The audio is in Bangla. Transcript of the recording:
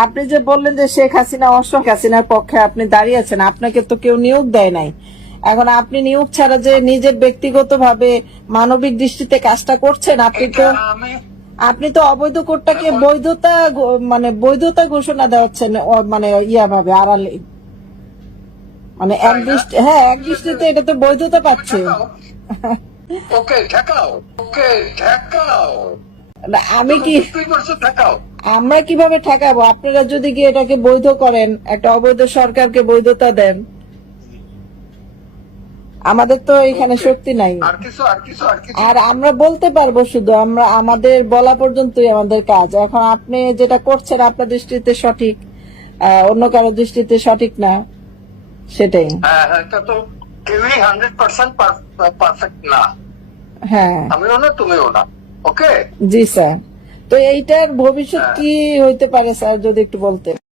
আপনি যে বললেন যে শেখ হাসিনা শেখ হাসিনার পক্ষে আপনি দাঁড়িয়ে আছেন, আপনাকে তো কেউ নিয়োগ দেয় নাই। এখন আপনি নিয়োগ ছাড়া যে নিজের ব্যক্তিগত ভাবে মানবিক দৃষ্টিতে কাজটা করছেন, আপনি তো অবৈধ কোর্টটাকে মানে বৈধতা ঘোষণা দেওয়াচ্ছেন, মানে ইয়া ভাবে আড়ালে, মানে এক দৃষ্টিতে এটা তো বৈধতা পাচ্ছে। ওকে ঠেকাও, ওকে ঠেকাও। আমি কি আমরা কিভাবে ঠেকাবো? আপনারা যদি কি এটাকে বৈধ করেন, একটা অবৈধ সরকারকে বৈধতা দেন, আমাদের তো এখানে শক্তি নাই। আর আমরা বলতে পারবো শুধু, আমরা আমাদের বলা পর্যন্তই আমাদের কাজ। এখন আপনি যেটা করছেন আপনার দৃষ্টিতে সঠিক, অন্য কারো দৃষ্টিতে সঠিক না, সেটাই। এটা তো কেউই 100% পারফেক্ট না। হ্যাঁ, আমিও না, তুমিও না। ওকে, জি স্যার। তো এইটার ভবিষ্যৎ কি হইতে পারে স্যার, যদি একটু বলতেন।